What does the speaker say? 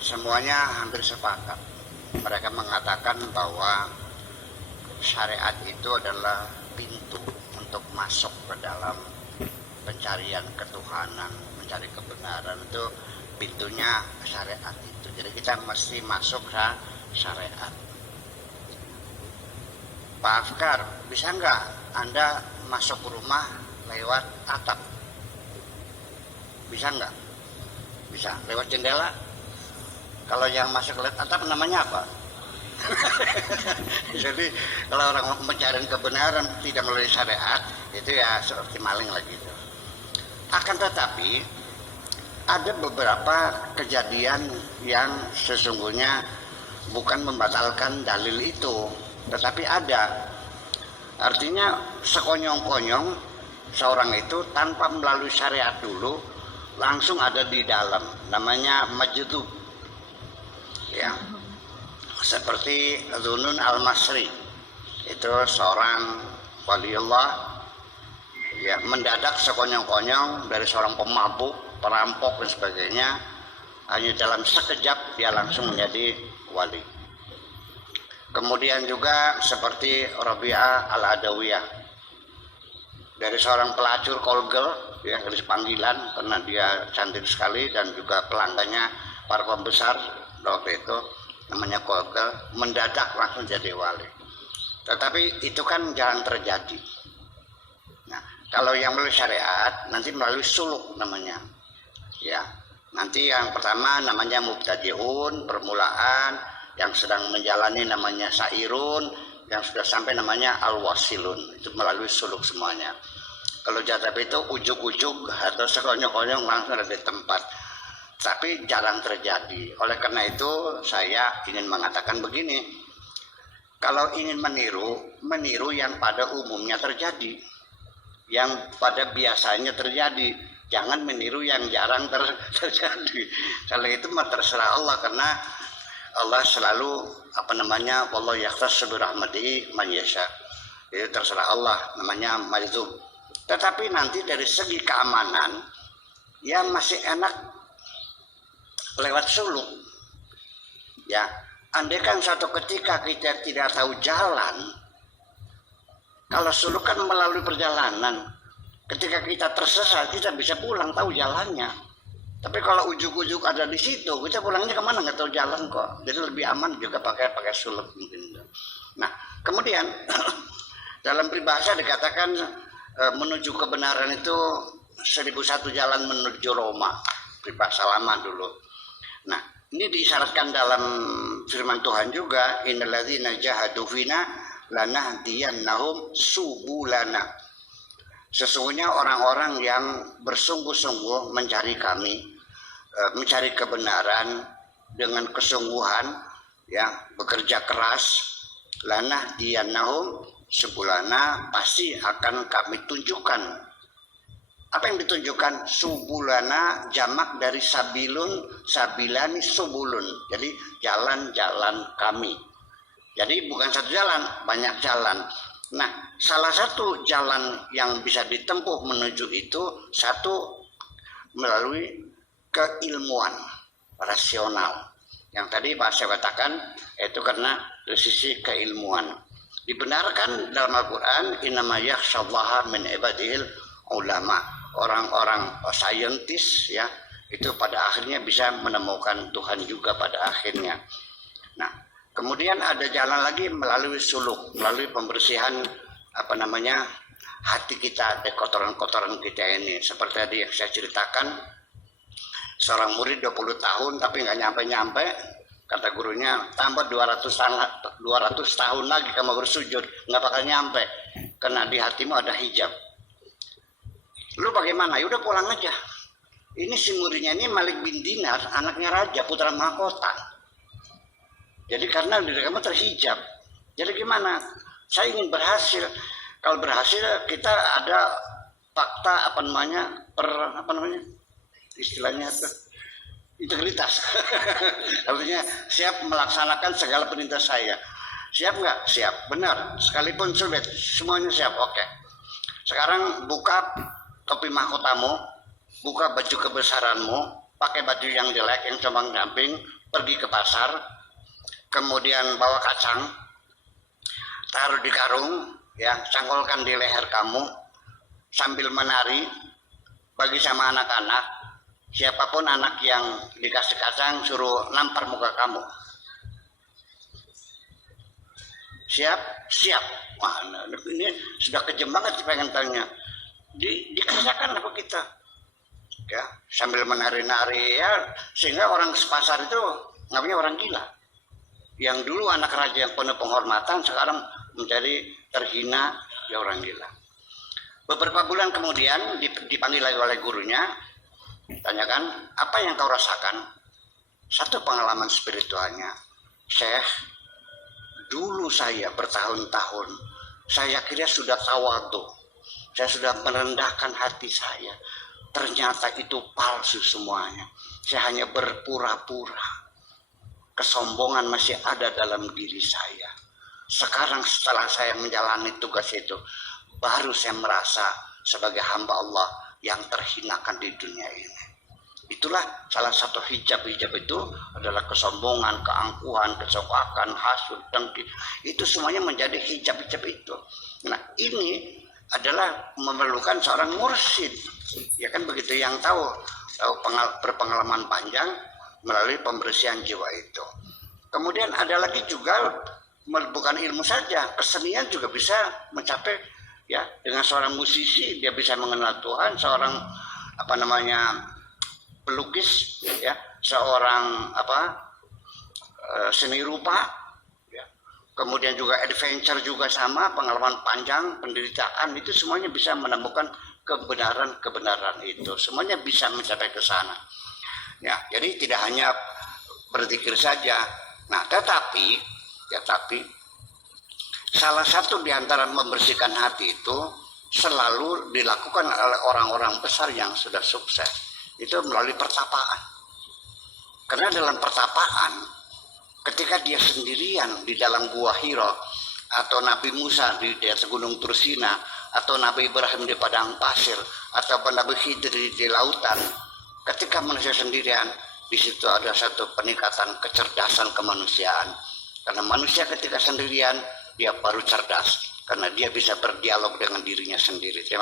semuanya hampir sepakat. Mereka mengatakan bahwa syariat itu adalah pintu untuk masuk ke dalam pencarian ketuhanan, mencari kebenaran. Itu pintunya syariat itu. Jadi kita mesti masuk ke syariat. Pak Afkar, bisa nggak Anda masuk ke rumah lewat atap? Bisa nggak? Bisa. Lewat jendela? Kalau yang masuk lewat atap namanya apa? Jadi kalau orang mencari kebenaran tidak melalui syariat, itu ya seperti maling lagi itu. Akan tetapi ada beberapa kejadian yang sesungguhnya bukan membatalkan dalil itu, tetapi ada. Artinya sekonyong-konyong seorang itu tanpa melalui syariat dulu langsung ada di dalam, namanya majdub. Ya. Seperti Dzunun al-Masri, itu seorang waliullah, ya, mendadak sekonyong-konyong dari seorang pemabuk, perampok dan sebagainya, hanya dalam sekejap dia langsung menjadi wali. Kemudian juga seperti Rabi'ah al-Adawiyah, dari seorang pelacur call girl, ya, dari panggilan karena dia cantik sekali dan juga pelanggannya para pembesar waktu itu, namanya call girl, mendadak langsung jadi wali. Tetapi itu kan jarang terjadi. Nah, kalau yang melalui syariat nanti melalui suluk namanya. Ya, nanti yang pertama namanya mubtadi'un, permulaan, yang sedang menjalani namanya sairun, yang sudah sampai namanya al-wasilun. Itu melalui suluk semuanya. Kalau jadab itu ujuk-ujuk atau sekonyong-konyong langsung ada di tempat. Tapi jarang terjadi. Oleh karena itu saya ingin mengatakan begini. Kalau ingin meniru yang pada umumnya terjadi, yang pada biasanya terjadi. Jangan meniru yang jarang terjadi. Kalau itu mah terserah Allah, karena Allah selalu wallahu yakhtassu bi rahmatihi man yasha. Itu terserah Allah, namanya majzub. Tetapi nanti dari segi keamanan ya masih enak lewat suluk. Ya, andai kan suatu ketika kita tidak tahu jalan, kalau suluk kan melalui perjalanan. Ketika kita tersesat, kita bisa pulang tahu jalannya. Tapi kalau ujuk-ujuk ada di situ, kita pulangnya kemana nggak tahu jalan kok. Jadi lebih aman juga pakai suluk mungkin. Nah, kemudian dalam peribahasa dikatakan menuju kebenaran itu 1001 jalan menuju Roma. Peribahasa lama dulu. Nah, ini disyaratkan dalam firman Tuhan juga, innalladzina jahadu fina lanahdiyannahum subulana. Sesungguhnya orang-orang yang bersungguh-sungguh mencari kami, mencari kebenaran dengan kesungguhan, ya, bekerja keras, lanahdiyannahum subulana, pasti akan kami tunjukkan. Apa yang ditunjukkan? Subulana jamak dari sabilun, sabilani subulun. Jadi jalan-jalan kami. Jadi bukan satu jalan, banyak jalan. Nah, salah satu jalan yang bisa ditempuh menuju itu, satu melalui keilmuan rasional. Yang tadi Pak saya katakan, itu karena dari sisi keilmuan. Dibenarkan dalam Al-Quran, innama yakhsyallaha min ibadihil ulama. Orang-orang saintis, ya, itu pada akhirnya bisa menemukan Tuhan juga pada akhirnya. Nah, kemudian ada jalan lagi melalui suluk, melalui pembersihan hati kita dari kotoran-kotoran kita ini. Seperti tadi yang saya ceritakan, seorang murid 20 tahun tapi nggak nyampe-nyampe, kata gurunya, tambah 200 tahun lagi kamu bersujud, nggak bakal nyampe, karena di hatimu ada hijab. Lu bagaimana? Ya udah pulang aja. Ini si muridnya ini Malik bin Dinar, anaknya raja, putra mahkota. Jadi karena diri kamu terhijab. Jadi gimana? Saya ingin berhasil. Kalau berhasil kita ada fakta istilahnya itu integritas. Artinya siap melaksanakan segala perintah saya. Siap nggak? Siap. Benar. Sekalipun sulit, semuanya siap. Oke. Sekarang buka topi mahkotamu, buka baju kebesaranmu, pakai baju yang jelek, yang combang-camping, pergi ke pasar, kemudian bawa kacang, taruh di karung, ya, cangkolkan di leher kamu, sambil menari, bagi sama anak-anak, siapapun anak yang dikasih kacang suruh nampar muka kamu. Siap? Siap. Wah, ini sudah kejam banget pengen tanya. Dikerjakan apa kita? Ya, sambil menari-nari ya, sehingga orang sepasar itu namanya orang gila. Yang dulu anak raja yang penuh penghormatan sekarang menjadi terhina, ya orang gila. Beberapa bulan kemudian dipanggil lagi oleh gurunya, tanyakan apa yang kau rasakan. Satu pengalaman spiritualnya, Syekh, dulu saya bertahun-tahun saya kira sudah tawadhu, saya sudah merendahkan hati saya, ternyata itu palsu semuanya. Saya hanya berpura-pura, kesombongan masih ada dalam diri saya. Sekarang setelah saya menjalani tugas itu, baru saya merasa sebagai hamba Allah yang terhinakan di dunia ini. Itulah salah satu hijab-hijab itu adalah kesombongan, keangkuhan, kesopakan, hasud, dengki. Itu semuanya menjadi hijab-hijab itu. Nah, ini adalah memerlukan seorang mursyid. Ya kan begitu, yang tahu berpengalaman panjang melalui pembersihan jiwa itu. Kemudian ada lagi juga, bukan ilmu saja, kesenian juga bisa mencapai, ya, dengan seorang musisi dia bisa mengenal Tuhan, seorang pelukis, ya, seorang seni rupa, ya. Kemudian juga adventure juga sama, pengalaman panjang, penderitaan, itu semuanya bisa menemukan kebenaran itu, semuanya bisa mencapai ke sana. Ya, jadi tidak hanya berzikir saja. Nah, tetapi salah satu di antara membersihkan hati itu selalu dilakukan oleh orang-orang besar yang sudah sukses. Itu melalui pertapaan. Karena dalam pertapaan, ketika dia sendirian di dalam gua Hira, atau Nabi Musa di atas gunung Tursina, atau Nabi Ibrahim di padang pasir, atau Nabi Khidir di lautan, ketika manusia sendirian, di situ ada satu peningkatan kecerdasan kemanusiaan. Karena manusia ketika sendirian, dia baru cerdas, karena dia bisa berdialog dengan dirinya sendiri. Terima